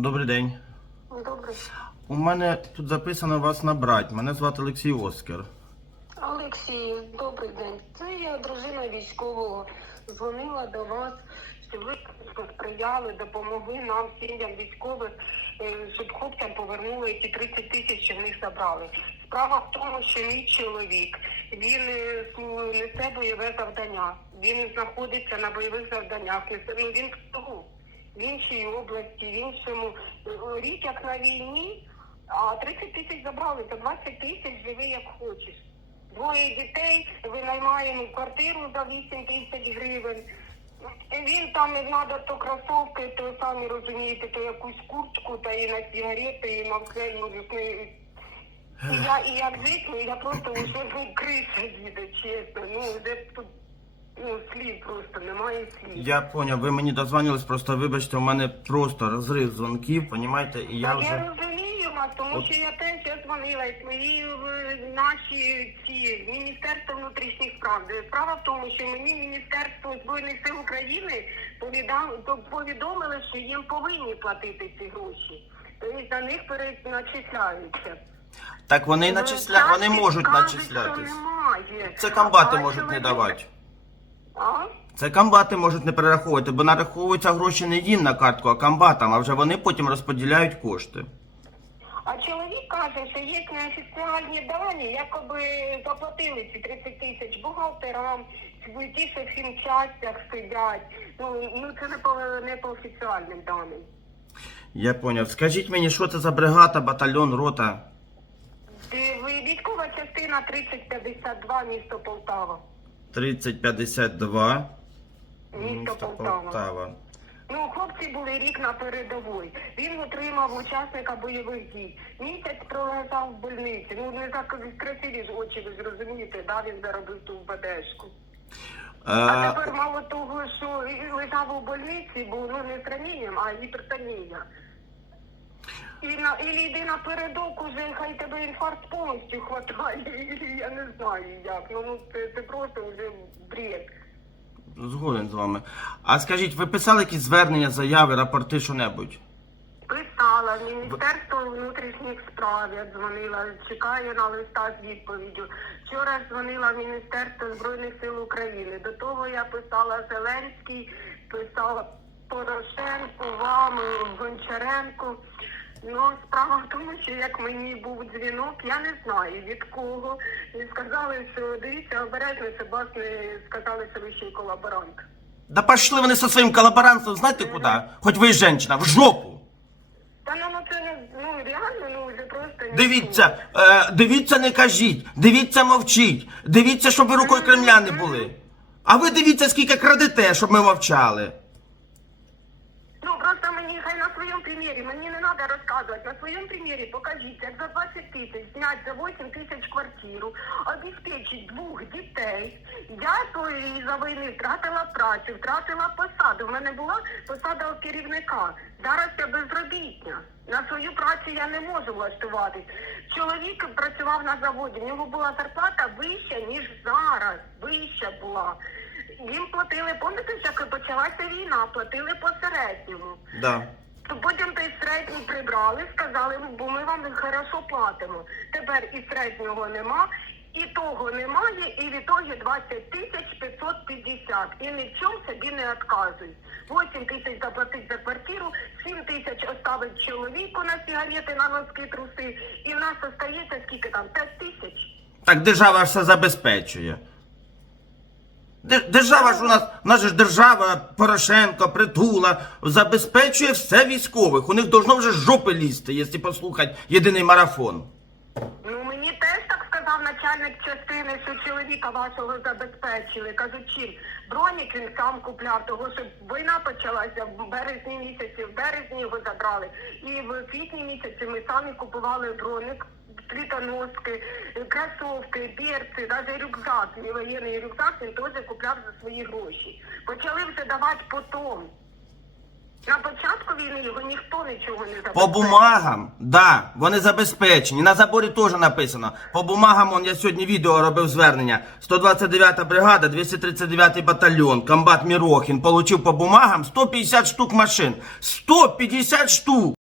Добрий день. Добре. У мене тут записано вас набрати. Мене звати Олексій Оскар. Олексій, добрий день. Це я дружина військового. Дзвонила до вас, щоб ви сприяли, допомогли нам, сім'ям військових, е, щоб хлопцям повернули ті 30 тисяч, що в них забрали. Справа в тому, що мій чоловік він е, несе бойове завдання. Він знаходиться на бойових завданнях. Ну він в. В іншій області, в іншому рік як на війні, а 30 тисяч забрали, то 20 тисяч живи як хочеш. Двоє дітей, винаймаємо квартиру за 8 тисяч гривень. Він там не треба то кросовки, то самі розумієте, то якусь куртку, та і на сигарети, і на все. Ну, і я, і як жити, ну, я просто вже ну, криша їде, чесно. Ну, де тут ну, слів просто, немає слів. Я поняв, ви мені дозвонились, просто вибачте, у мене просто розрив дзвонків, понімаєте, і я я вже. розумію вас, тому От- що я теж я дзвонила і свої е, наші ці Міністерство внутрішніх справ. Де Справа в тому, що мені Міністерство збройних сил України повідам- то- повідомили, що їм повинні платити ці гроші. Тобто за них переначисляються. Так вони Ну, начисля... вони можуть начислятись. Це комбати можуть не давати. Це комбати можуть не перераховувати, бо нараховуються гроші не їм на картку, а комбатам, а вже вони потім розподіляють кошти. А чоловік каже, що є неофіціальні дані, якоби заплатили ці 30 тисяч бухгалтерам, ті, що в хімчастях сидять. Ну, ну це не по, не по офіціальним даним. Я поняв. Скажіть мені, що це за бригада, батальйон, рота? Ти- ви військова частина 3052, місто Полтава. 3052. Місто Полтава. Полтава. Ну, хлопці були рік на передовій. Він отримав учасника бойових дій. Місяць пролежав в больниці. Ну, не так красиві ж очі, ви зрозумієте, да, він заробив ту БДшку. А Е, тепер мало того, що лежав у больниці, бо ну не з а гіпертонія. І на і йди напередок уже, хай тебе інфаркт повністю хватає, я не знаю як. Ну, ну це, це просто вже бред. Згоден з вами. А скажіть, ви писали якісь звернення, заяви, рапорти, що-небудь? Писала Міністерство внутрішніх справ, я дзвонила, чекаю на листа з відповіддю. Вчора дзвонила Міністерство Збройних сил України. До того я писала Зеленський, писала Порошенку, вам, Гончаренко. Ну, справа в тому, що як мені був дзвінок, я не знаю від кого. І сказали, що дивіться, обережно, вас не сказали, що ви ще й колаборант. Да пошли вони зі своїм колаборантством, знаєте куди? Хоч ви жінка, в жопу. Та ну, ну це не ну реально, ну вже просто не Дивіться, е, дивіться, не кажіть, дивіться, мовчіть, дивіться, щоб ви рукою Кремля не були. А ви дивіться, скільки крадете, щоб ми мовчали. Ну просто мені примірі, мені не треба розказувати. На своєму примірі покажіть, як за 20 тисяч знять за 8 тисяч квартиру, обезпечить двох дітей. Я тої за війни втратила працю, втратила посаду. В мене була посада керівника. Зараз я безробітня. На свою працю я не можу влаштуватись. Чоловік працював на заводі. В нього була зарплата вища, ніж зараз. Вища була. Їм платили, пам'ятаєте, як почалася війна, платили по середньому. Да. То Потім той середній прибрали, сказали, бо ми вам хорошо платимо. Тепер і середнього нема, і того немає, і в ітогі 20 тисяч 550. І ні в чому собі не відказують. 8 тисяч заплатить за квартиру, 7 тисяч оставить чоловіку на сигарети, на носки, труси, і в нас остається скільки там, 5 тисяч. Так держава ж все забезпечує. Де- Держава ж у нас, нас ж держава, Порошенко, Притула, забезпечує все військових. У них должно вже жопи лізти, якщо послухати єдиний марафон. Ну мені теж так сказав начальник частини, що чоловіка вашого забезпечили. Кажуть, чим бронік він сам купляв, того що війна почалася в березні місяці, в березні його забрали. І в квітні місяці ми самі купували бронік. Світоноски, кросовки, берці, навіть рюкзак, мій воєнний рюкзак він теж купляв за свої гроші. Почали вже давати потом. На початку війни його ніхто нічого не забезпечив. По бумагам, да, вони забезпечені. На заборі теж написано. По бумагам, он, я сьогодні відео робив звернення. 129 бригада, 239 батальйон, комбат Мірохін получив по бумагам 150 штук машин. 150 штук!